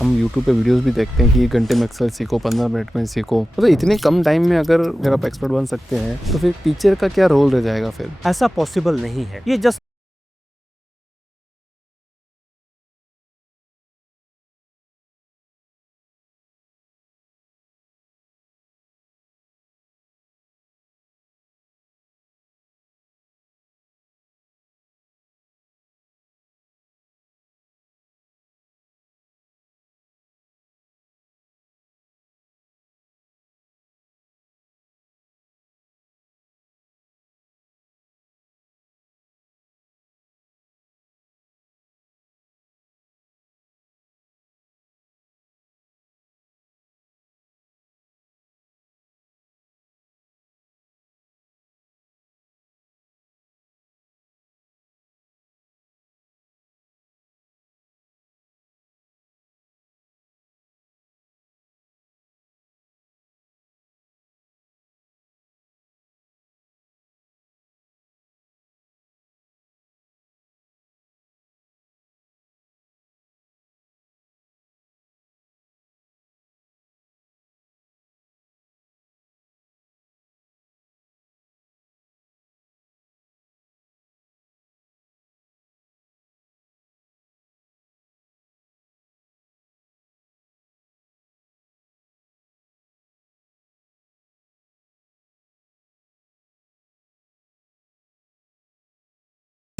हम यूट्यूब पे वीडियोस भी देखते हैं कि 1 घंटे में एक्सेल सीखो, 15 मिनट में सीखो। मतलब इतने कम टाइम में अगर आप एक्सपर्ट बन सकते हैं तो फिर टीचर का क्या रोल रह जाएगा फिर? ऐसा पॉसिबल नहीं है। ये just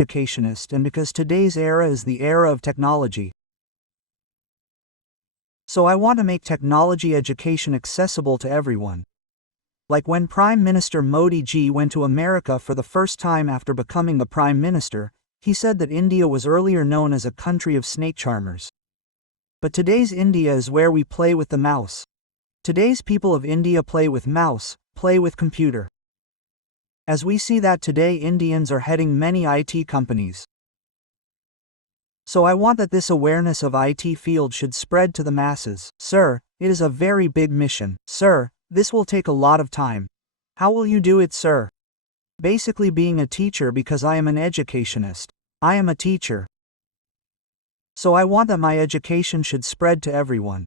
educationist, and because today's era is the era of technology. So I want to make technology education accessible to everyone. Like when Prime Minister Modi ji went to America for the first time after becoming the Prime Minister, he said that India was earlier known as a country of snake charmers. But today's India is where we play with the mouse. Today's people of India play with mouse, play with computer. As we see that today Indians are heading many IT companies. So I want that this awareness of IT field should spread to the masses. Sir, it is a very big mission. Sir, this will take a lot of time. How will you do it, sir? Basically being a teacher, because I am an educationist. I am a teacher. So I want that my education should spread to everyone.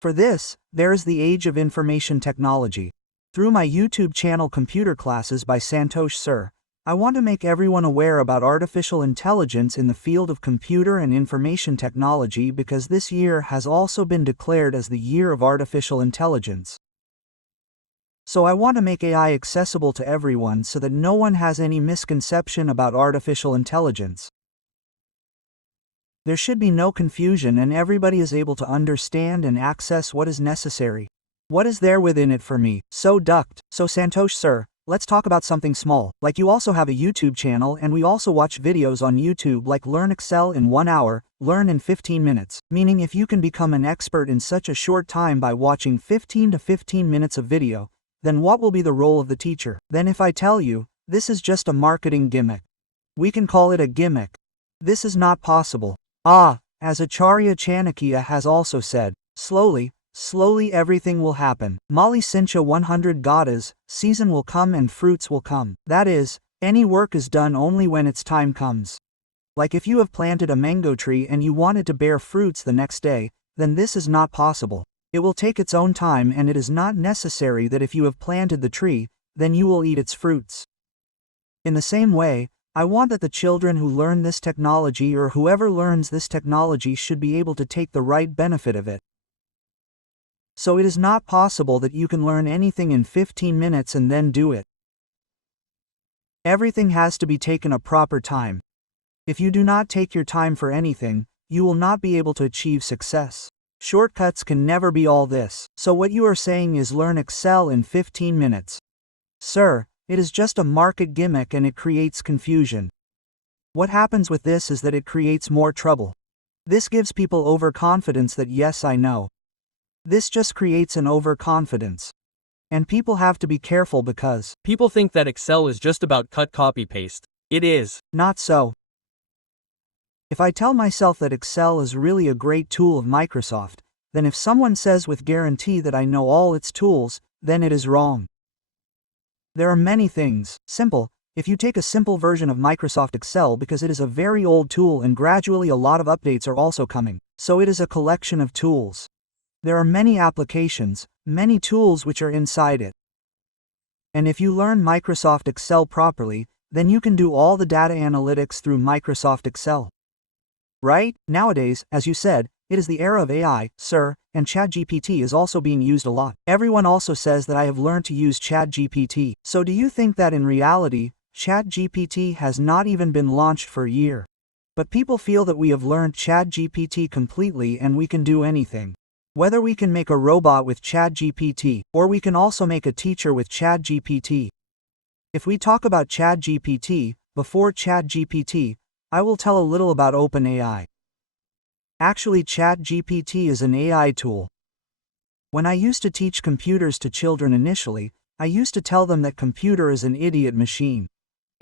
For this, there is the age of information technology. Through my YouTube channel Computer Classes by Santosh Sir, I want to make everyone aware about artificial intelligence in the field of computer and information technology, because this year has also been declared as the year of artificial intelligence. So I want to make AI accessible to everyone so that no one has any misconception about artificial intelligence. There should be no confusion and everybody is able to understand and access what is necessary. What is there within it for me? So Santosh Sir, let's talk about something small. Like you also have a YouTube channel and we also watch videos on YouTube like Learn Excel in 1 hour, Learn in 15 minutes. Meaning if you can become an expert in such a short time by watching 15 to 15 minutes of video, then what will be the role of the teacher? Then if I tell you, this is just a marketing gimmick. We can call it a gimmick. This is not possible. As Acharya Chanakya has also said, slowly everything will happen. Mali Sincha 100 Gadas, season will come and fruits will come. That is, any work is done only when its time comes. Like if you have planted a mango tree and you want it to bear fruits the next day, then this is not possible. It will take its own time, and it is not necessary that if you have planted the tree, then you will eat its fruits. In the same way, I want that the children who learn this technology or whoever learns this technology should be able to take the right benefit of it. So it is not possible that you can learn anything in 15 minutes and then do it. Everything has to be taken a proper time. If you do not take your time for anything, you will not be able to achieve success. Shortcuts can never be all this. So what you are saying is learn Excel in 15 minutes. Sir, it is just a market gimmick and it creates confusion. What happens with this is that it creates more trouble. This gives people overconfidence that yes, I know. This just creates an overconfidence. And people have to be careful because people think that Excel is just about cut, copy, paste. It is not so. If I tell myself that Excel is really a great tool of Microsoft, then if someone says with guarantee that I know all its tools, then it is wrong. There are many things, simple, If you take a simple version of Microsoft Excel, because it is a very old tool and gradually a lot of updates are also coming, so it is a collection of tools. There are many applications, many tools which are inside it. And if you learn Microsoft Excel properly, then you can do all the data analytics through Microsoft Excel. Right? Nowadays, as you said, it is the era of AI, sir, and ChatGPT is also being used a lot. Everyone also says that I have learned to use ChatGPT. So do you think that in reality, ChatGPT has not even been launched for a year? But people feel that we have learned ChatGPT completely and we can do anything. Whether we can make a robot with ChatGPT, or we can also make a teacher with ChatGPT. If we talk about ChatGPT, before ChatGPT, I will tell a little about OpenAI. Actually, ChatGPT is an AI tool. When I used to teach computers to children initially, I used to tell them that computer is an idiot machine.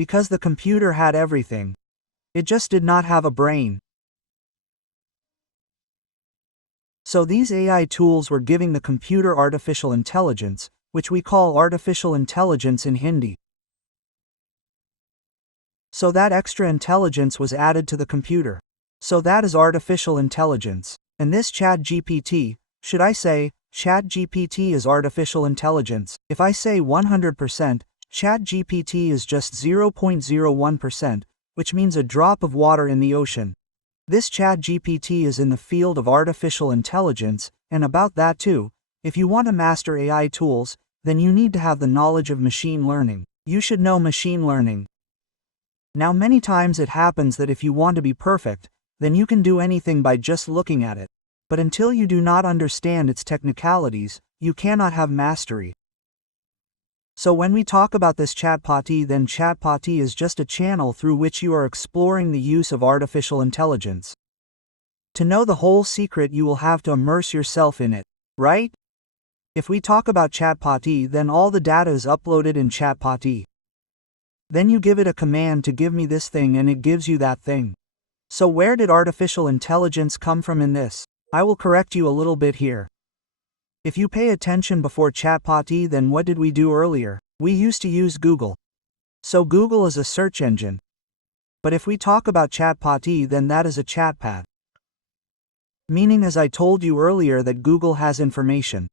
Because the computer had everything. It just did not have a brain. So these AI tools were giving the computer artificial intelligence, which we call artificial intelligence in Hindi. So that extra intelligence was added to the computer. So that is artificial intelligence. And this ChatGPT, should I say, ChatGPT is artificial intelligence. If I say 100%, ChatGPT is just 0.01%, which means a drop of water in the ocean. This ChatGPT is in the field of artificial intelligence, and about that too, if you want to master AI tools, then you need to have the knowledge of machine learning. You should know machine learning. Now many times it happens that if you want to be perfect, then you can do anything by just looking at it. But until you do not understand its technicalities, you cannot have mastery. So when we talk about this ChatGPT, then ChatGPT is just a channel through which you are exploring the use of artificial intelligence. To know the whole secret, you will have to immerse yourself in it, right? If we talk about ChatGPT, then all the data is uploaded in ChatGPT. Then you give it a command to give me this thing and it gives you that thing. So where did artificial intelligence come from in this? I will correct you a little bit here. If you pay attention before ChatGPT, then what did we do earlier? We used to use Google. So Google is a search engine. But if we talk about ChatGPT, then that is a chatpad. Meaning, as I told you earlier, that Google has information.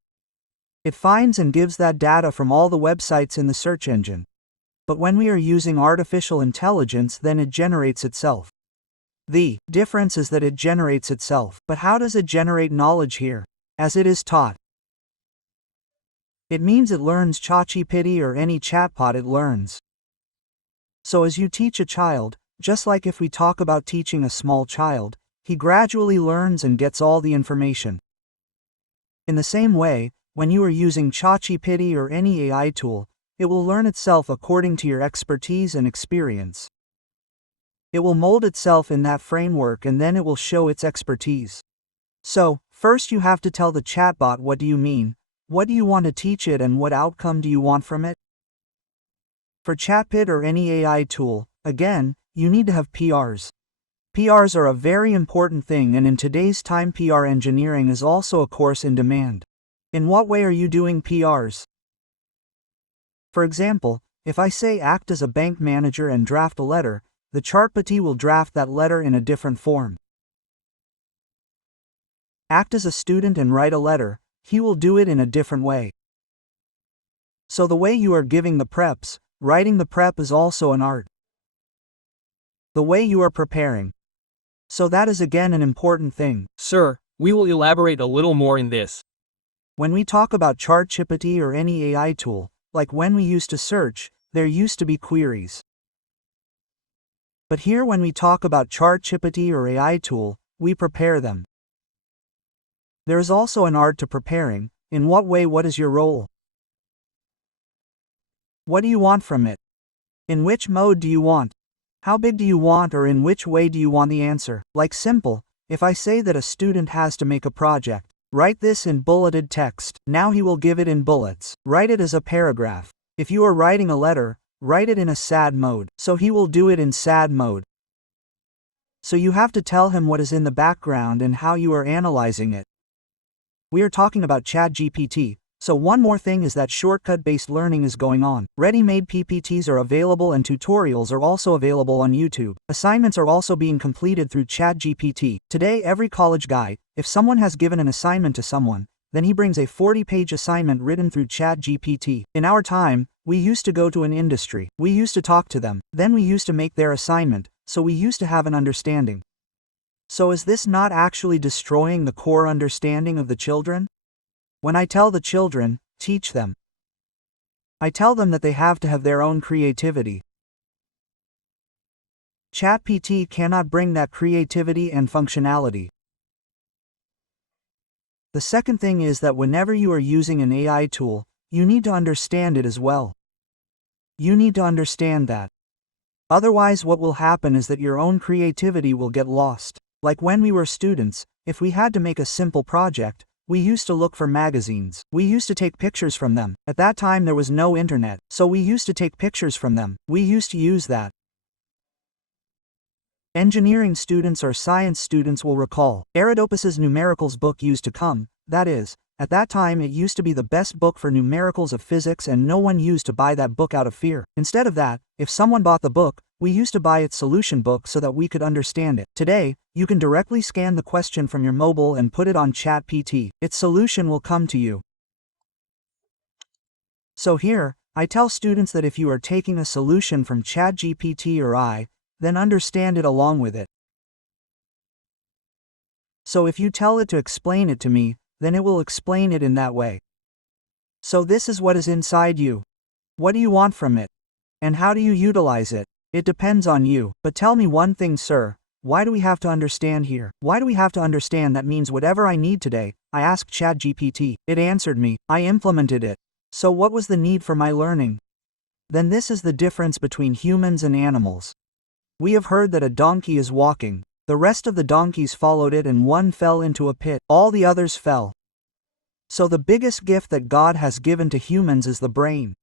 It finds and gives that data from all the websites in the search engine. But when we are using artificial intelligence, then it generates itself. The difference is that it generates itself. But how does it generate knowledge here? As it is taught. It means it learns ChatGPT or any chatbot it learns. So as you teach a child, just like if we talk about teaching a small child, he gradually learns and gets all the information. In the same way, when you are using ChatGPT or any AI tool, it will learn itself according to your expertise and experience. It will mold itself in that framework and then it will show its expertise. So, first you have to tell the chatbot what do you mean, what do you want to teach it, and what outcome do you want from it? For ChatGPT or any AI tool, again, you need to have PRs. PRs are a very important thing, and in today's time PR engineering is also a course in demand. In what way are you doing PRs? For example, if I say act as a bank manager and draft a letter, the ChatGPT will draft that letter in a different form. Act as a student and write a letter, he will do it in a different way. So the way you are giving the preps, writing the prep is also an art. The way you are preparing. So that is again an important thing. Sir, we will elaborate a little more in this. When we talk about ChatGPT or any AI tool, like when we used to search, there used to be queries. But here when we talk about ChatGPT or AI tool, we prepare them. There is also an art to preparing. In what way? What is your role? What do you want from it? In which mode do you want? How big do you want, or in which way do you want the answer? Like simple, if I say that a student has to make a project, write this in bulleted text. Now he will give it in bullets. Write it as a paragraph. If you are writing a letter, write it in a sad mode. So he will do it in sad mode. So you have to tell him what is in the background and how you are analyzing it. We are talking about ChatGPT, So one more thing is that shortcut-based learning is going on. Ready-made PPTs are available and tutorials are also available on YouTube. Assignments are also being completed through ChatGPT. Today, every college guy, if someone has given an assignment to someone, then he brings a 40-page assignment written through ChatGPT. In our time, we used to go to an industry. We used to talk to them. Then we used to make their assignment, so we used to have an understanding. So is this not actually destroying the core understanding of the children? When I tell the children, teach them, I tell them that they have to have their own creativity. ChatGPT cannot bring that creativity and functionality. The second thing is that whenever you are using an AI tool, you need to understand it as well. You need to understand that. Otherwise, what will happen is that your own creativity will get lost. Like when we were students, if we had to make a simple project, we used to look for magazines. We used to take pictures from them. At that time there was no internet, so we used to take pictures from them. We used to use that. Engineering students or science students will recall, Aristophanes' numericals book used to come, that is, at that time it used to be the best book for numericals of physics and no one used to buy that book out of fear. Instead of that, if someone bought the book, we used to buy its solution book so that we could understand it. Today, you can directly scan the question from your mobile and put it on ChatGPT. Its solution will come to you. So here, I tell students that if you are taking a solution from ChatGPT or I, then understand it along with it. So if you tell it to explain it to me, then it will explain it in that way. So this is what is inside you. What do you want from it? And how do you utilize it? It depends on you. But tell me one thing, sir, why do we have to understand here? Why do we have to understand? That means whatever I need today, I asked ChatGPT. It answered me. I implemented it. So what was the need for my learning? Then this is the difference between humans and animals. We have heard that a donkey is walking. The rest of the donkeys followed it and one fell into a pit. All the others fell. So the biggest gift that God has given to humans is the brain.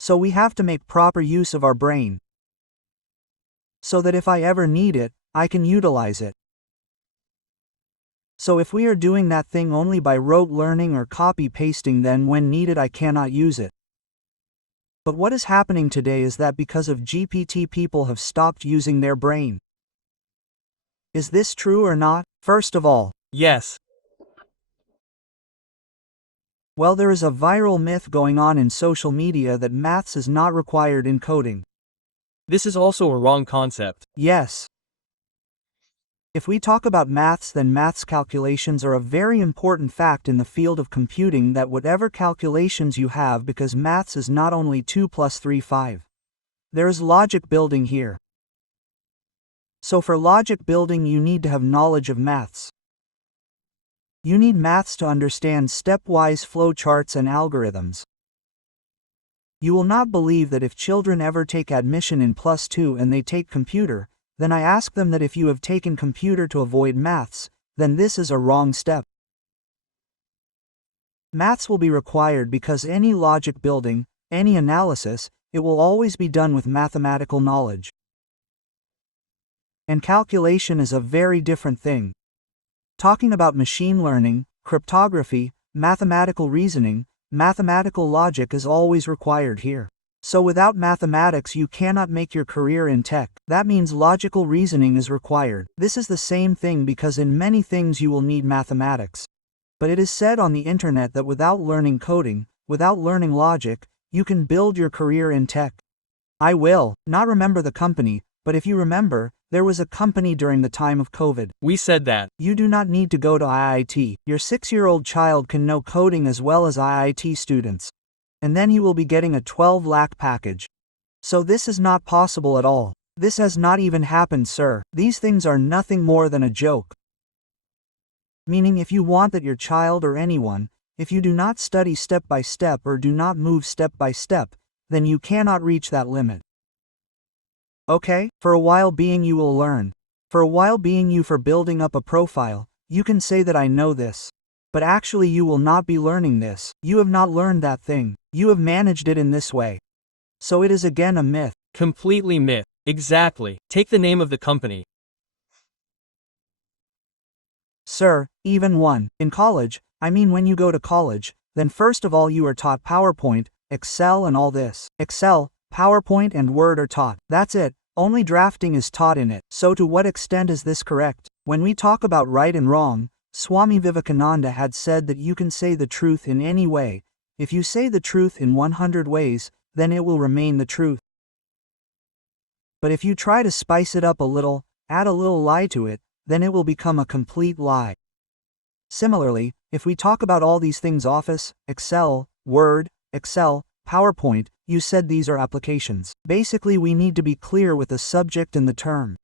So we have to make proper use of our brain, so that if I ever need it, I can utilize it. So if we are doing that thing only by rote learning or copy-pasting, then when needed I cannot use it. But what is happening today is that because of GPT people have stopped using their brain. Is this true or not? First of all, Yes. well, there is a viral myth going on in social media that maths is not required in coding. This is also a wrong concept. Yes. If we talk about maths, then maths calculations are a very important fact in the field of computing, that whatever calculations you have, because maths is not only 2 plus 3 5. There is logic building here. So for logic building you need to have knowledge of maths. You need maths to understand stepwise flow charts and algorithms. You will not believe that if children ever take admission in +2 and they take computer, then I ask them that if you have taken computer to avoid maths, then this is a wrong step. Maths will be required because any logic building, any analysis, it will always be done with mathematical knowledge. And calculation is a very different thing. Talking about machine learning, cryptography, mathematical reasoning, mathematical logic is always required here. So without mathematics you cannot make your career in tech. That means logical reasoning is required. This is the same thing because in many things you will need mathematics. But it is said on the internet that without learning coding, without learning logic, you can build your career in tech. I will not remember the company, but if you remember, there was a company during the time of COVID. We said that. You do not need to go to IIT. Your 6-year-old child can know coding as well as IIT students. And then he will be getting a 12 lakh package. So this is not possible at all. This has not even happened, sir. These things are nothing more than a joke. Meaning if you want that your child or anyone, if you do not study step by step or do not move step by step, then you cannot reach that limit. Okay, for a while being you will learn. For a while being you for building up a profile, you can say that I know this. But actually you will not be learning this. You have not learned that thing. You have managed it in this way. So it is again a myth. Completely myth. Exactly. Take the name of the company. Sir, even one. In college, I mean when you go to college, then first of all you are taught PowerPoint, Excel and all this. Excel, PowerPoint and Word are taught. That's it. Only drafting is taught in it. So to what extent is this correct? When we talk about right and wrong, Swami Vivekananda had said that you can say the truth in any way. If you say the truth in 100 ways, then it will remain the truth. But if you try to spice it up a little, add a little lie to it, then it will become a complete lie. Similarly, if we talk about all these things Office, Excel, Word, Excel, PowerPoint, you said these are applications. Basically we need to be clear with the subject and the term.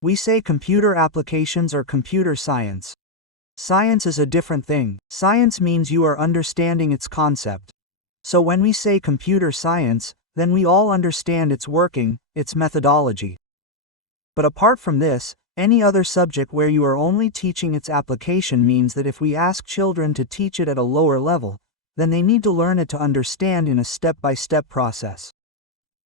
We say computer applications or computer science. Science is a different thing. Science means you are understanding its concept. So when we say computer science, then we all understand its working, its methodology. But apart from this, any other subject where you are only teaching its application means that if we ask children to teach it at a lower level, then they need to learn it to understand in a step-by-step process.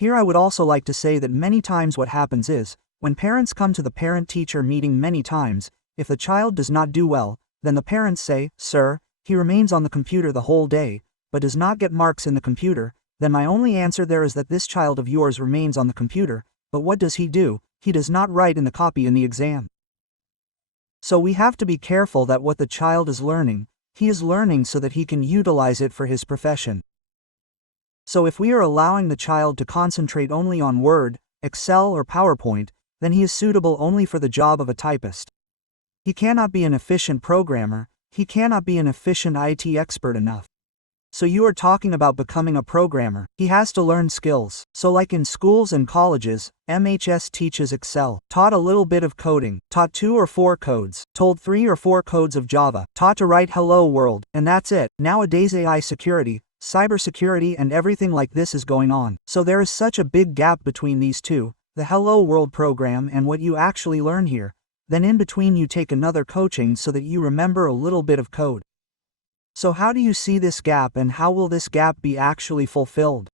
Here I would also like to say that many times what happens is, when parents come to the parent-teacher meeting many times, if the child does not do well, then the parents say, "Sir, he remains on the computer the whole day, but does not get marks in the computer," then my only answer there is that this child of yours remains on the computer, but what does he do? He does not write in the copy in the exam. So we have to be careful that what the child is learning, he is learning so that he can utilize it for his profession. So if we are allowing the child to concentrate only on Word, Excel or PowerPoint, then he is suitable only for the job of a typist. He cannot be an efficient programmer, he cannot be an efficient IT expert enough. So you are talking about becoming a programmer. He has to learn skills. So like in schools and colleges, MHS teaches Excel, taught a little bit of coding, taught 2 or 4 codes, told 3 or 4 codes of Java, taught to write Hello World, and that's it. Nowadays AI security, cybersecurity and everything like this is going on. So there is such a big gap between these two, the Hello World program and what you actually learn here. Then in between you take another coaching so that you remember a little bit of code. So how do you see this gap and how will this gap be actually fulfilled?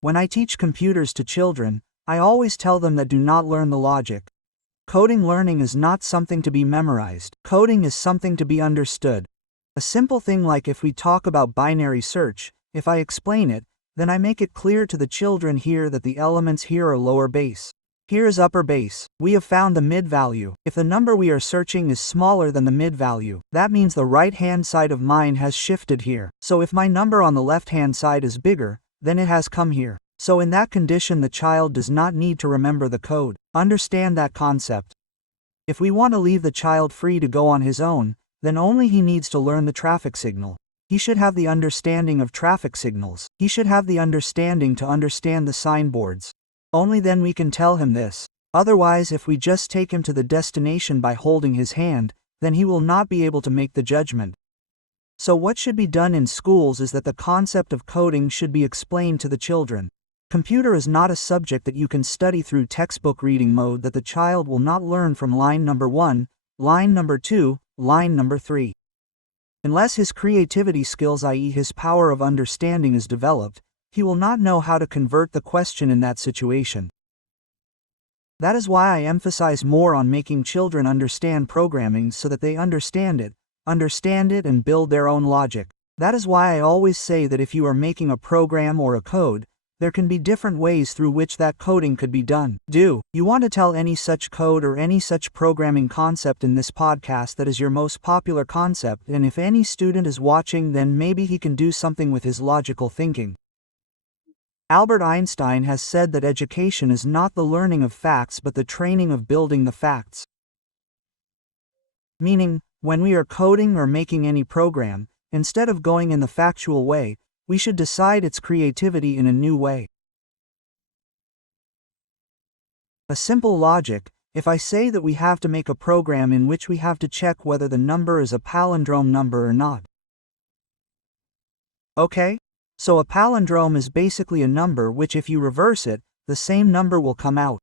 When I teach computers to children, I always tell them that do not learn the logic. Coding learning is not something to be memorized. Coding is something to be understood. A simple thing like if we talk about binary search, if I explain it, then I make it clear to the children here that the elements here are lower base. Here is upper base. We have found the mid value. If the number we are searching is smaller than the mid value, that means the right hand side of mine has shifted here. So if my number on the left hand side is bigger, then it has come here. So in that condition the child does not need to remember the code. Understand that concept. If we want to leave the child free to go on his own, then only he needs to learn the traffic signal. He should have the understanding of traffic signals. He should have the understanding to understand the signboards. Only then we can tell him this. Otherwise, if we just take him to the destination by holding his hand, then he will not be able to make the judgment. So what should be done in schools is that the concept of coding should be explained to the children. Computer is not a subject that you can study through textbook reading mode that the child will not learn from line number 1, line number 2, line number 3. Unless his creativity skills, i.e. his power of understanding, is developed, he will not know how to convert the question in that situation. That is why I emphasize more on making children understand programming so that they understand it and build their own logic. That is why I always say that if you are making a program or a code, there can be different ways through which that coding could be done. Do you want to tell any such code or any such programming concept in this podcast that is your most popular concept, and if any student is watching, then maybe he can do something with his logical thinking. Albert Einstein has said that education is not the learning of facts but the training of building the facts. Meaning, when we are coding or making any program, instead of going in the factual way, we should decide its creativity in a new way. A simple logic, if I say that we have to make a program in which we have to check whether the number is a palindrome number or not. Okay? So a palindrome is basically a number which if you reverse it, the same number will come out.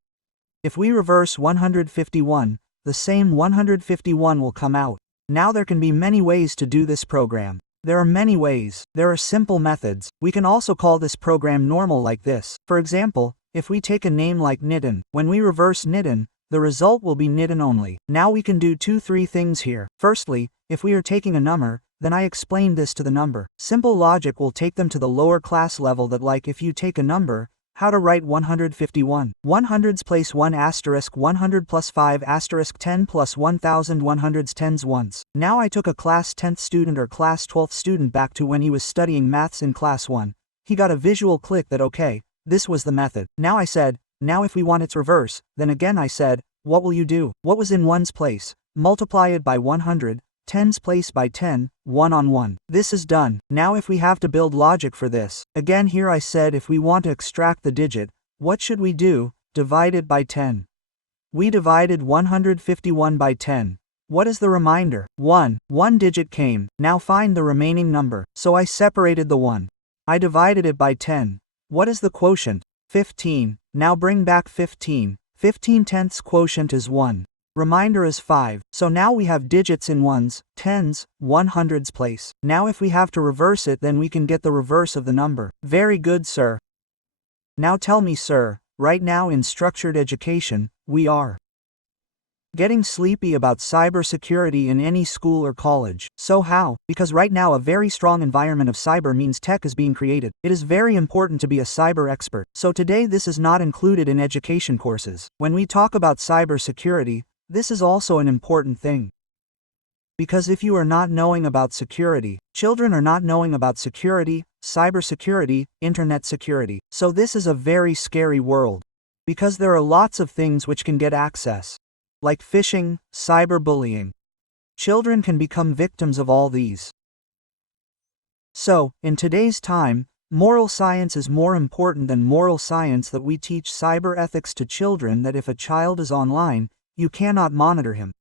If we reverse 151, the same 151 will come out. Now there can be many ways to do this program. There are many ways. There are simple methods. We can also call this program normal like this. For example, if we take a name like Nitin, when we reverse Nitin, the result will be Nitin only. Now we can do 2-3 things here. Firstly, if we are taking a number, Then I explained this to the number. Simple logic will take them to the lower class level that, like, if you take a number, how to write 151. 100s place 1 asterisk 100 plus 5 asterisk 10 plus 1000 100s tens once. Now I took a class 10th student or class 12th student back to when he was studying maths in class 1. He got a visual click that okay, this was the method. Now I said, now if we want its reverse, then again I said, what will you do? What was in 1's place? Multiply it by 100, 10's place by 10, 1 on 1. This is done. Now if we have to build logic for this, again here I said if we want to extract the digit, what should we do? Divide it by 10. We divided 151 by 10. What is the remainder? 1. One digit came. Now find the remaining number. So I separated the 1. I divided it by 10. What is the quotient? 15. Now bring back 15. 15 tenths quotient is 1. Remainder is 5. So now we have digits in 1s, 10s, 100s place. Now if we have to reverse it, then we can get the reverse of the number. Very good, sir. Now tell me, sir, right now in structured education, we are getting sleepy about cybersecurity in any school or college. So how? Because right now a very strong environment of cyber means tech is being created. It is very important to be a cyber expert. So today this is not included in education courses. When we talk about cybersecurity, this is also an important thing. Because if you are not knowing about security, children are not knowing about security, cybersecurity, internet security. So this is a very scary world. Because there are lots of things which can get access. Like phishing, cyberbullying. Children can become victims of all these. So, in today's time, moral science is more important than moral science that we teach cyber ethics to children that if a child is online, you cannot monitor him.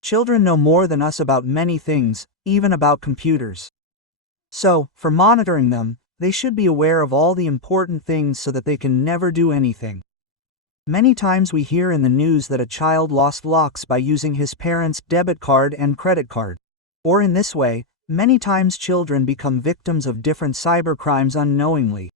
Children know more than us about many things, even about computers. So, for monitoring them, they should be aware of all the important things so that they can never do anything. Many times we hear in the news that a child lost locks by using his parents' debit card and credit card. Or in this way, many times children become victims of different cybercrimes unknowingly.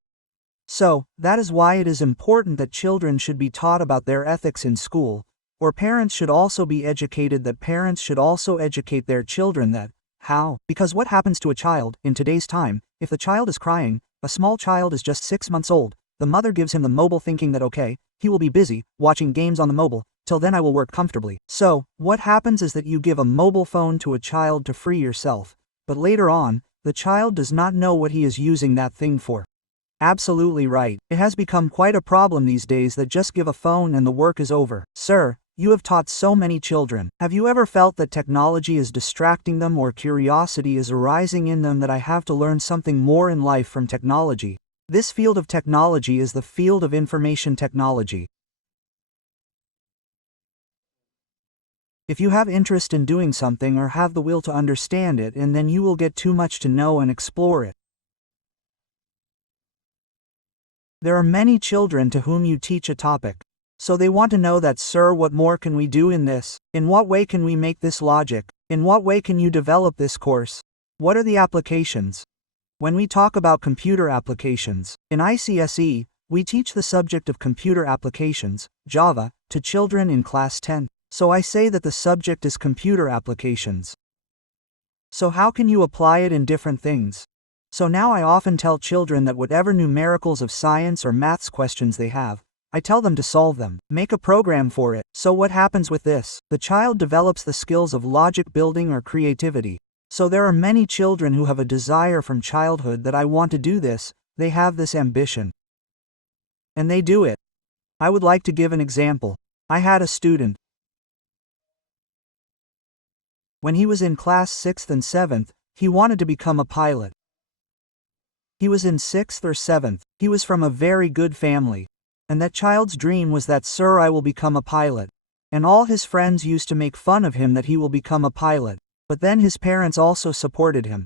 So, that is why it is important that children should be taught about their ethics in school, or parents should also be educated that parents should also educate their children that, how? Because what happens to a child, in today's time, if the child is crying, a small child is just 6 months old, the mother gives him the mobile thinking that okay, he will be busy, watching games on the mobile, till then I will work comfortably. So, what happens is that you give a mobile phone to a child to free yourself, but later on, the child does not know what he is using that thing for. Absolutely right. It has become quite a problem these days that just give a phone and the work is over. Sir, you have taught so many children. Have you ever felt that technology is distracting them or curiosity is arising in them that I have to learn something more in life from technology? This field of technology is the field of information technology. If you have interest in doing something or have the will to understand it, and then you will get too much to know and explore it. There are many children to whom you teach a topic. So they want to know that, sir, what more can we do in this? In what way can we make this logic? In what way can you develop this course? What are the applications? When we talk about computer applications, in ICSE, we teach the subject of computer applications, Java, to children in class 10. So I say that the subject is computer applications. So how can you apply it in different things? So now I often tell children that whatever numericals of science or maths questions they have, I tell them to solve them, make a program for it. So what happens with this? The child develops the skills of logic building or creativity. So there are many children who have a desire from childhood that I want to do this, they have this ambition. And they do it. I would like to give an example. I had a student. When he was in class 6th and 7th, he wanted to become a pilot. He was in 6th or 7th, he was from a very good family. And that child's dream was that, sir, I will become a pilot. And all his friends used to make fun of him that he will become a pilot. But then his parents also supported him.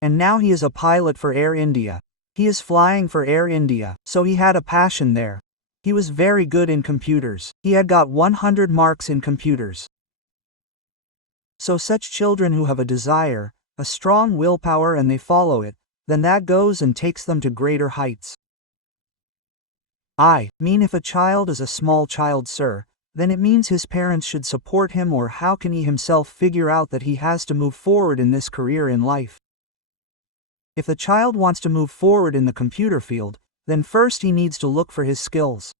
And now he is a pilot for Air India. He is flying for Air India, so he had a passion there. He was very good in computers. He had got 100 marks in computers. So such children who have a desire, a strong willpower, and they follow it, then that goes and takes them to greater heights. I mean if a child is a small child, sir, then it means his parents should support him, or how can he himself figure out that he has to move forward in this career in life? If the child wants to move forward in the computer field, then first he needs to look for his skills.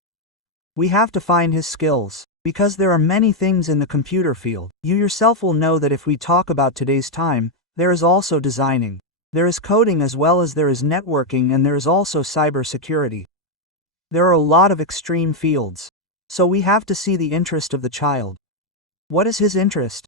We have to find his skills, because there are many things in the computer field. You yourself will know that if we talk about today's time, there is also designing. There is coding, as well as there is networking, and there is also cybersecurity. There are a lot of extreme fields. So we have to see the interest of the child. What is his interest?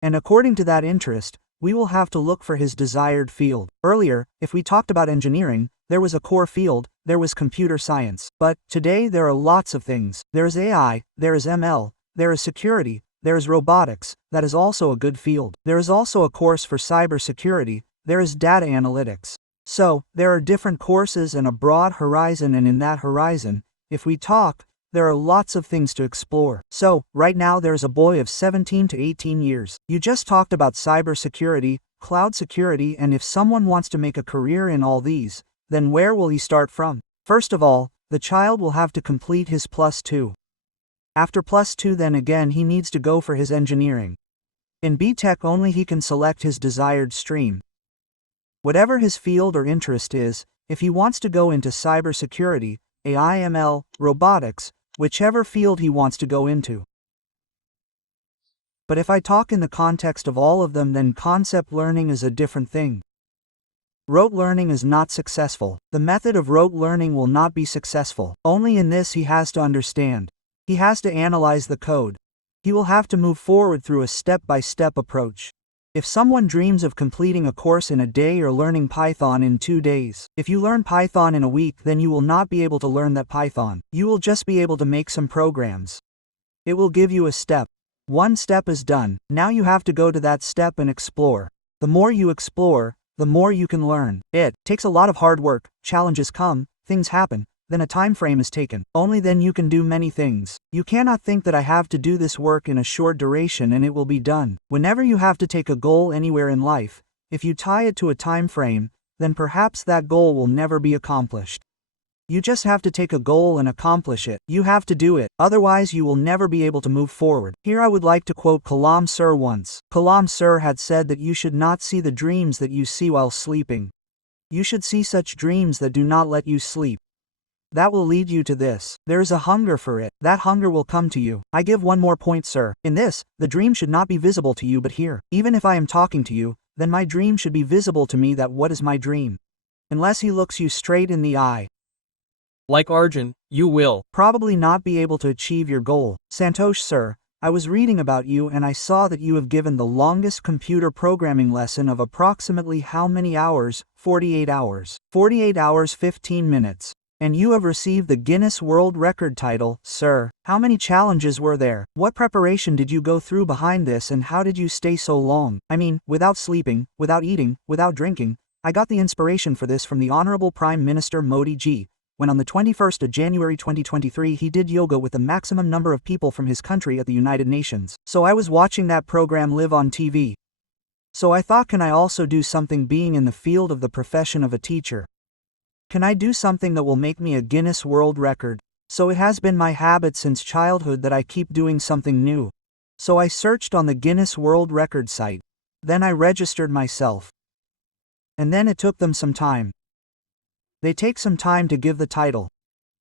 And according to that interest, we will have to look for his desired field. Earlier, if we talked about engineering, there was a core field, there was computer science. But today there are lots of things. There is AI, there is ML, there is security, there is robotics. That is also a good field. There is also a course for cybersecurity, there is data analytics. So, there are different courses and a broad horizon, and in that horizon, if we talk, there are lots of things to explore. So, right now there's a boy of 17 to 18 years. You just talked about cybersecurity, cloud security, and if someone wants to make a career in all these, then where will he start from? First of all, the child will have to complete his +2. After +2, then again he needs to go for his engineering. In B.Tech only he can select his desired stream. Whatever his field or interest is, if he wants to go into cybersecurity, AI, ML, robotics, whichever field he wants to go into. But if I talk in the context of all of them, then concept learning is a different thing. Rote learning is not successful. The method of rote learning will not be successful. Only in this he has to understand. He has to analyze the code. He will have to move forward through a step-by-step approach. If someone dreams of completing a course in a day or learning Python in 2 days, if you learn Python in a week, then you will not be able to learn that Python. You will just be able to make some programs. It will give you a step. One step is done. Now you have to go to that step and explore. The more you explore, the more you can learn. It takes a lot of hard work, challenges come, things happen, then a time frame is taken. Only then you can do many things. You cannot think that I have to do this work in a short duration and it will be done. Whenever you have to take a goal anywhere in life, if you tie it to a time frame, then perhaps that goal will never be accomplished. You just have to take a goal and accomplish it. You have to do it, otherwise you will never be able to move forward. Here I would like to quote Kalam Sir once. Kalam Sir had said that you should not see the dreams that you see while sleeping. You should see such dreams that do not let you sleep. That will lead you to this. There is a hunger for it. That hunger will come to you. I give one more point, sir. In this, the dream should not be visible to you but here. Even if I am talking to you, then my dream should be visible to me. That what is my dream? Unless he looks you straight in the eye. Like Arjun, you will probably not be able to achieve your goal. Santosh sir, I was reading about you and I saw that you have given the longest computer programming lesson of approximately how many hours? 48 hours. 48 hours 15 minutes. And you have received the Guinness World Record title, sir. How many challenges were there? What preparation did you go through behind this, and how did you stay so long? I mean, without sleeping, without eating, without drinking. I got the inspiration for this from the Honorable Prime Minister Modi ji, when on the 21st of January 2023 he did yoga with the maximum number of people from his country at the United Nations. So I was watching that program live on TV. So I thought, can I also do something being in the field of the profession of a teacher? Can I do something that will make me a Guinness World Record? So it has been my habit since childhood that I keep doing something new. So I searched on the Guinness World Record site. Then I registered myself. And then it took them some time. They take some time to give the title.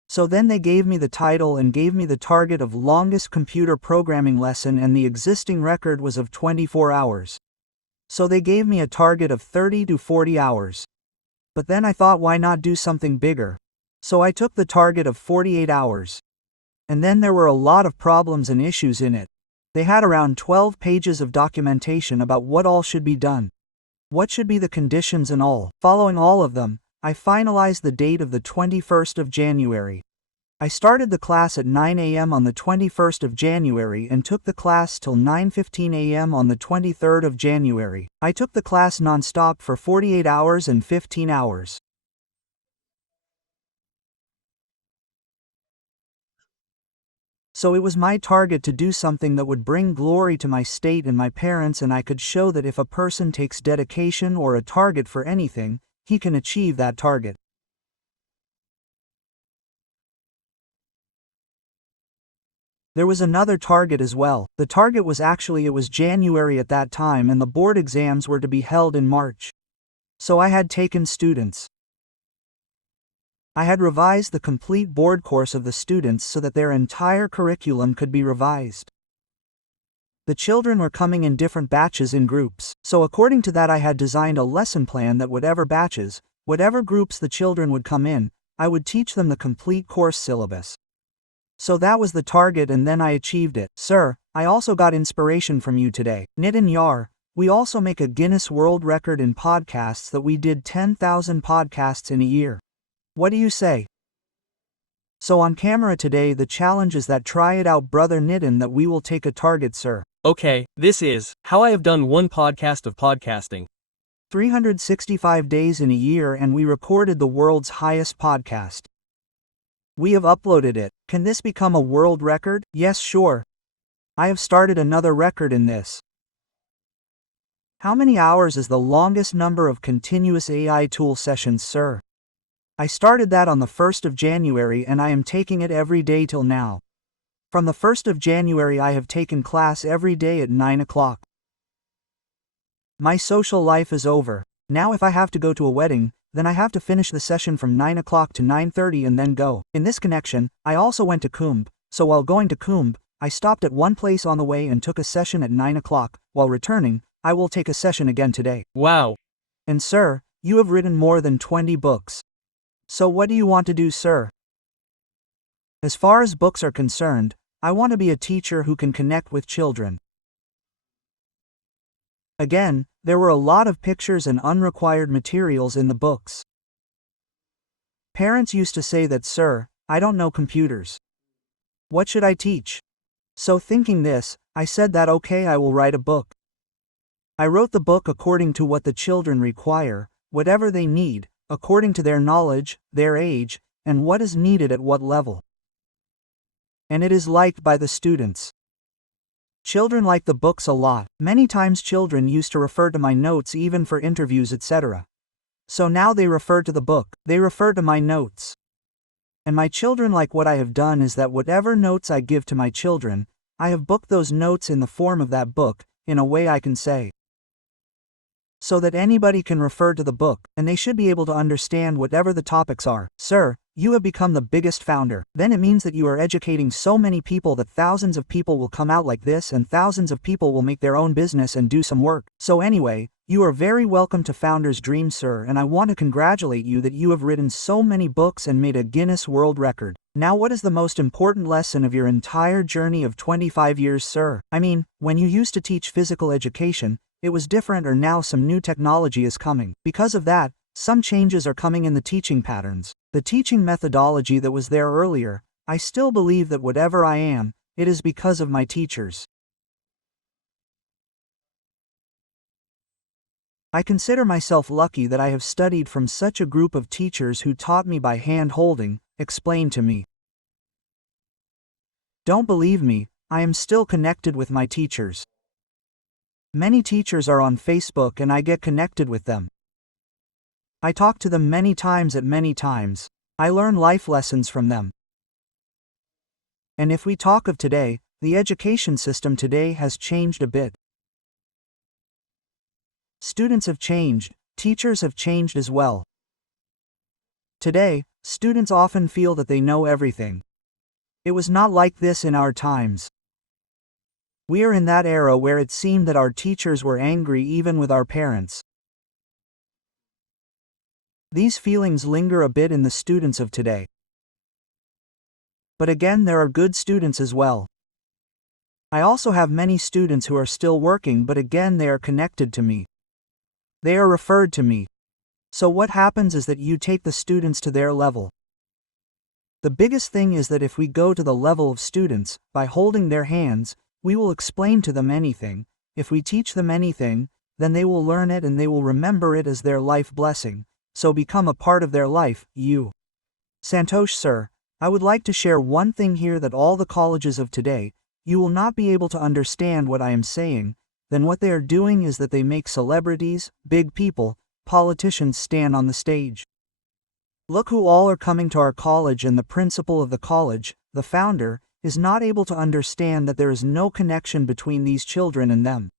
So then they gave me the title and gave me the target of longest computer programming lesson, and the existing record was of 24 hours. So they gave me a target of 30 to 40 hours. But then I thought, why not do something bigger? So I took the target of 48 hours. And then there were a lot of problems and issues in it. They had around 12 pages of documentation about what all should be done. What should be the conditions and all. Following all of them, I finalized the date of the 21st of January. I started the class at 9 a.m. on the 21st of January and took the class till 9:15 a.m. on the 23rd of January. I took the class non-stop for 48 hours and 15 hours. So it was my target to do something that would bring glory to my state and my parents, and I could show that if a person takes dedication or a target for anything, he can achieve that target. There was another target as well. The target was it was January at that time and the board exams were to be held in March. So I had taken students. I had revised the complete board course of the students so that their entire curriculum could be revised. The children were coming in different batches in groups, so according to that I had designed a lesson plan that whatever batches, whatever groups the children would come in, I would teach them the complete course syllabus. So that was the target and then I achieved it. Sir, I also got inspiration from you today. Nitin Yar, we also make a Guinness World Record in podcasts that we did 10,000 podcasts in a year. What do you say? So on camera today the challenge is that try it out brother Nitin that we will take a target sir. Okay, this is how I have done one podcast of podcasting. 365 days in a year and we recorded the world's highest podcast. We have uploaded it. Can this become a world record? Yes, sure. I have started another record in this. How many hours is the longest number of continuous AI tool sessions, sir? I started that on the 1st of January and I am taking it every day till now. From the 1st of January I have taken class every day at 9 o'clock. My social life is over. Now if I have to go to a wedding, then I have to finish the session from 9 o'clock to 9:30 and then go. In this connection, I also went to Kumbh, so while going to Kumbh, I stopped at one place on the way and took a session at 9 o'clock. While returning, I will take a session again today. Wow. And sir, you have written more than 20 books. So what do you want to do, sir? As far as books are concerned, I want to be a teacher who can connect with children. Again, there were a lot of pictures and unrequired materials in the books. Parents used to say that, sir, I don't know computers. What should I teach? So thinking this, I said that okay, I will write a book. I wrote the book according to what the children require, whatever they need, according to their knowledge, their age, and what is needed at what level. And it is liked by the students. Children like the books a lot. Many times children used to refer to my notes even for interviews etc. So now they refer to the book, they refer to my notes. And my children like what I have done is that whatever notes I give to my children, I have booked those notes in the form of that book, in a way I can say. So that anybody can refer to the book, and they should be able to understand whatever the topics are. Sir, you have become the biggest founder. Then it means that you are educating so many people that thousands of people will come out like this and thousands of people will make their own business and do some work. So anyway, you are very welcome to Founder's Dream, sir, and I want to congratulate you that you have written so many books and made a Guinness World Record. Now what is the most important lesson of your entire journey of 25 years, sir? I mean, when you used to teach physical education, it was different or now some new technology is coming. Because of that, some changes are coming in the teaching patterns. The teaching methodology that was there earlier, I still believe that whatever I am, it is because of my teachers. I consider myself lucky that I have studied from such a group of teachers who taught me by hand-holding, explained to me. Don't believe me, I am still connected with my teachers. Many teachers are on Facebook and I get connected with them. I talk to them many times at many times. I learn life lessons from them. And if we talk of today, the education system today has changed a bit. Students have changed, teachers have changed as well. Today, students often feel that they know everything. It was not like this in our times. We are in that era where it seemed that our teachers were angry even with our parents. These feelings linger a bit in the students of today. But again, there are good students as well. I also have many students who are still working, but again they are connected to me. They are referred to me. So what happens is that you take the students to their level. The biggest thing is that if we go to the level of students, by holding their hands, we will explain to them anything. If we teach them anything, then they will learn it and they will remember it as their life blessing. So become a part of their life, you. Santosh, sir, I would like to share one thing here that all the colleges of today, you will not be able to understand what I am saying, then what they are doing is that they make celebrities, big people, politicians stand on the stage. Look who all are coming to our college and the principal of the college, the founder, is not able to understand that there is no connection between these children and them.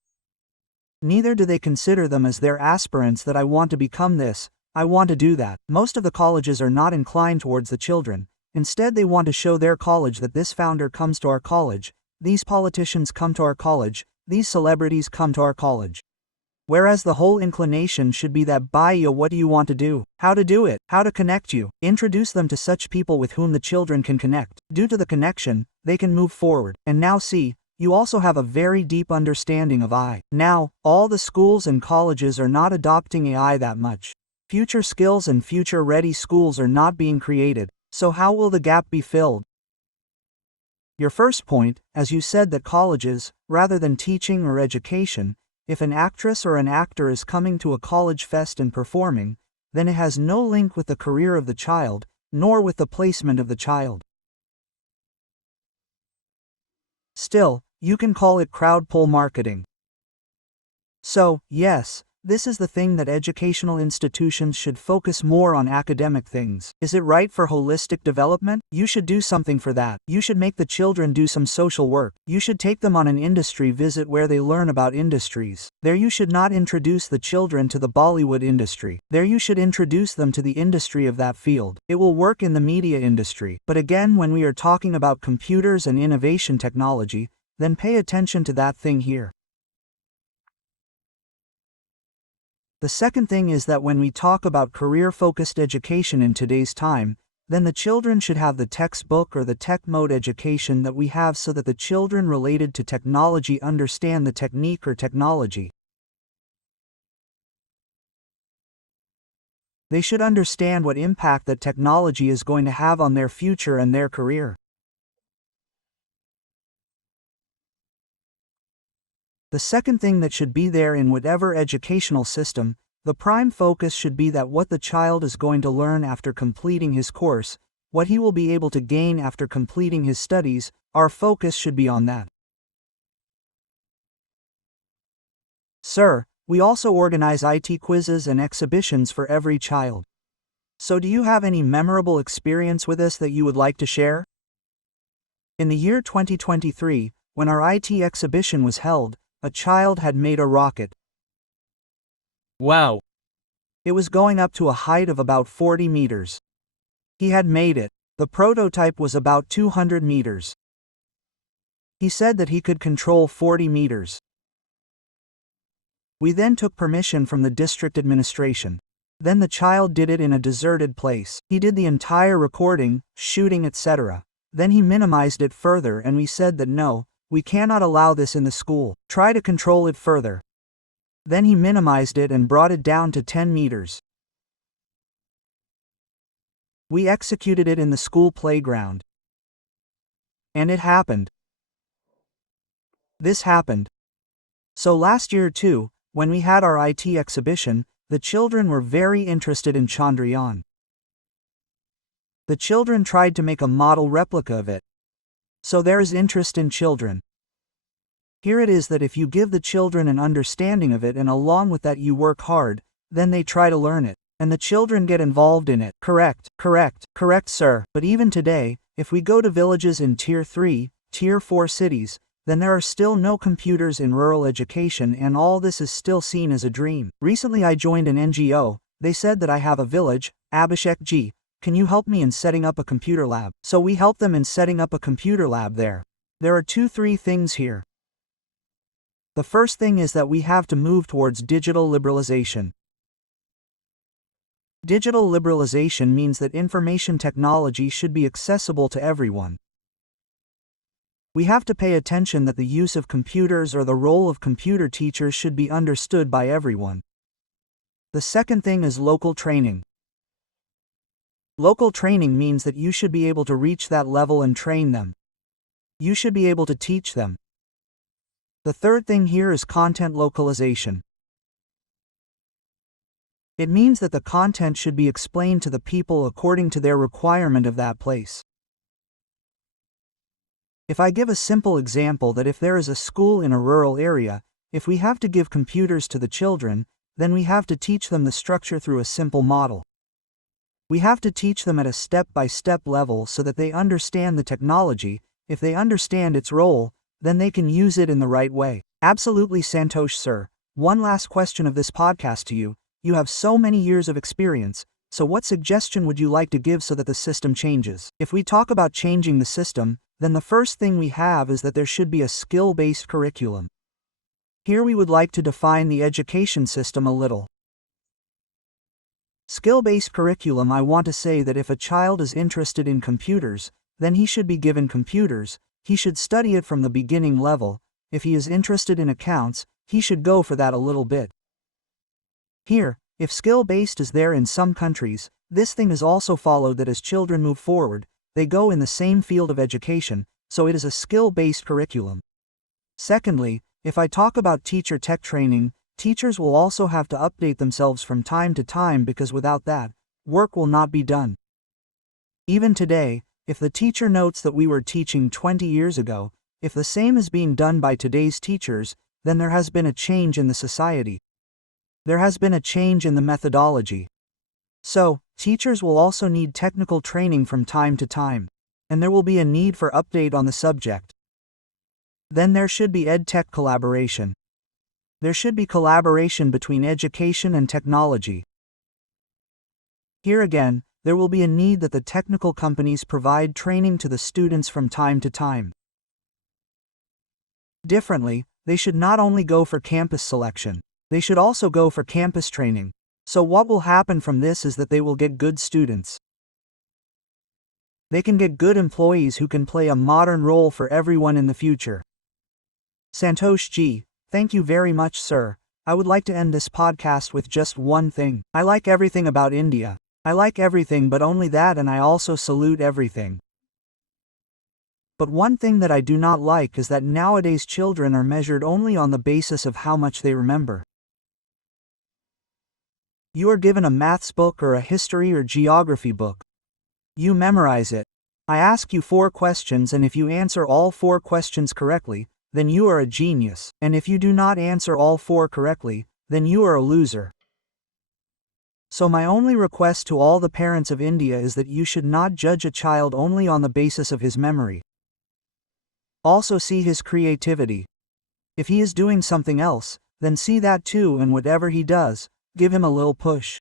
Neither do they consider them as their aspirants that I want to become this, I want to do that. Most of the colleges are not inclined towards the children. Instead, they want to show their college that this founder comes to our college, these politicians come to our college, these celebrities come to our college. Whereas the whole inclination should be that by you, what do you want to do, how to do it, how to connect you, introduce them to such people with whom the children can connect. Due to the connection, they can move forward. And now see, you also have a very deep understanding of AI. Now, all the schools and colleges are not adopting AI that much. Future skills and future-ready schools are not being created, so how will the gap be filled? Your first point, as you said that colleges, rather than teaching or education, if an actress or an actor is coming to a college fest and performing, then it has no link with the career of the child, nor with the placement of the child. Still, you can call it crowd pull marketing. So, yes, this is the thing that educational institutions should focus more on academic things. Is it right for holistic development? You should do something for that. You should make the children do some social work. You should take them on an industry visit where they learn about industries. There you should not introduce the children to the Bollywood industry. There you should introduce them to the industry of that field. It will work in the media industry. But again, when we are talking about computers and innovation technology, then pay attention to that thing here. The second thing is that when we talk about career-focused education in today's time, then the children should have the textbook or the tech mode education that we have so that the children related to technology understand the technique or technology. They should understand what impact that technology is going to have on their future and their career. The second thing that should be there in whatever educational system, the prime focus should be that what the child is going to learn after completing his course, what he will be able to gain after completing his studies, our focus should be on that. Sir, we also organize IT quizzes and exhibitions for every child. So do you have any memorable experience with us that you would like to share? In the year 2023, when our IT exhibition was held, a child had made a rocket. Wow. It was going up to a height of about 40 meters. He had made it. The prototype was about 200 meters. He said that he could control 40 meters. We then took permission from the district administration. Then the child did it in a deserted place. He did the entire recording, shooting, etc. Then he minimized it further and we said that no, we cannot allow this in the school. Try to control it further. Then he minimized it and brought it down to 10 meters. We executed it in the school playground. And it happened. This happened. So last year too, when we had our IT exhibition, the children were very interested in Chandrayaan. The children tried to make a model replica of it. So there is interest in children. Here it is that if you give the children an understanding of it and along with that you work hard, then they try to learn it. And the children get involved in it. Correct, sir. But even today, if we go to villages in Tier 3, Tier 4 cities, then there are still no computers in rural education and all this is still seen as a dream. Recently I joined an NGO. They said that I have a village, Abhishek Ji. Can you help me in setting up a computer lab? So we helped them in setting up a computer lab there. There are 2-3 things here. The first thing is that we have to move towards digital liberalization. Digital liberalization means that information technology should be accessible to everyone. We have to pay attention that the use of computers or the role of computer teachers should be understood by everyone. The second thing is local training. Local training means that you should be able to reach that level and train them. You should be able to teach them. The third thing here is content localization. It means that the content should be explained to the people according to their requirement of that place. If I give a simple example that if there is a school in a rural area, if we have to give computers to the children, then we have to teach them the structure through a simple model. We have to teach them at a step-by-step level so that they understand the technology, If they understand its role, then they can use it in the right way. Absolutely, Santosh sir. One last question of this podcast to you. You have so many years of experience, so what suggestion would you like to give so that the system changes? If we talk about changing the system, then the first thing we have is that there should be a skill-based curriculum. Here we would like to define the education system a little. Skill-based curriculum, I want to say that if a child is interested in computers, then he should be given computers, he should study it from the beginning level. If he is interested in accounts, he should go for that a little bit. Here, if skill-based is there in some countries, this thing is also followed that as children move forward, they go in the same field of education, so it is a skill-based curriculum. Secondly, if I talk about teacher tech training, teachers will also have to update themselves from time to time because without that, work will not be done. Even today, if the teacher notes that we were teaching 20 years ago, if the same is being done by today's teachers, then there has been a change in the society. There has been a change in the methodology. So, teachers will also need technical training from time to time, and there will be a need for update on the subject. Then there should be ed-tech collaboration. There should be collaboration between education and technology. Here again, there will be a need that the technical companies provide training to the students from time to time. Differently, they should not only go for campus selection, they should also go for campus training. So what will happen from this is that they will get good students. They can get good employees who can play a modern role for everyone in the future. Santosh ji, thank you very much, sir. I would like to end this podcast with just one thing. I like everything about India. I like everything but only that, and I also salute everything. But one thing that I do not like is that nowadays children are measured only on the basis of how much they remember. You are given a maths book or a history or geography book. You memorize it. I ask you 4 questions, and if you answer all 4 questions correctly, then you are a genius, and if you do not answer all 4 correctly, then you are a loser. So my only request to all the parents of India is that you should not judge a child only on the basis of his memory. Also see his creativity. If he is doing something else, then see that too, and whatever he does, give him a little push.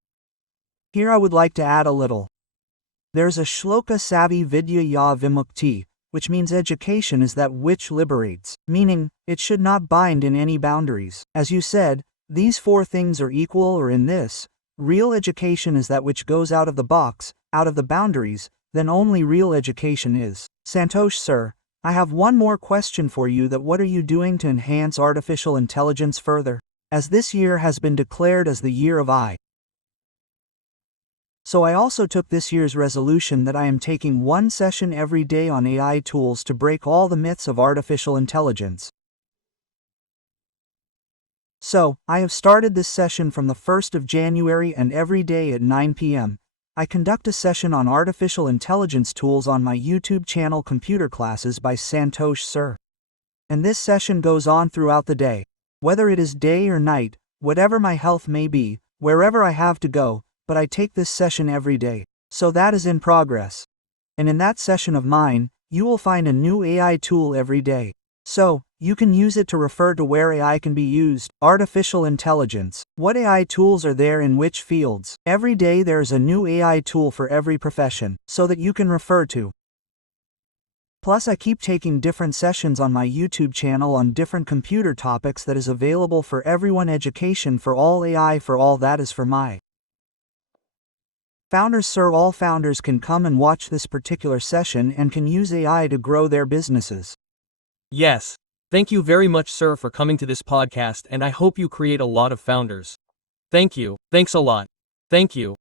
Here I would like to add a little. There's a shloka savi vidya ya vimukti, which means education is that which liberates, meaning, it should not bind in any boundaries. As you said, these 4 things are equal, or in this, real education is that which goes out of the box, out of the boundaries, then only real education is. Santosh sir, I have one more question for you, that what are you doing to enhance artificial intelligence further? As this year has been declared as the year of AI. So I also took this year's resolution that I am taking 1 session every day on AI tools to break all the myths of artificial intelligence. So, I have started this session from the 1st of January, and every day at 9 p.m., I conduct a session on artificial intelligence tools on my YouTube channel Computer Classes by Santosh Sir. And this session goes on throughout the day. Whether it is day or night, whatever my health may be, wherever I have to go, but I take this session every day. So that is in progress. And in that session of mine, you will find a new AI tool every day. So, you can use it to refer to where AI can be used. Artificial intelligence. What AI tools are there in which fields? Every day there is a new AI tool for every profession, so that you can refer to. Plus I keep taking different sessions on my YouTube channel on different computer topics that is available for everyone. Education for all, AI for all, that is for my founders, sir. All founders can come and watch this particular session and can use AI to grow their businesses. Yes. Thank you very much, sir, for coming to this podcast, and I hope you create a lot of founders. Thank you. Thanks a lot. Thank you.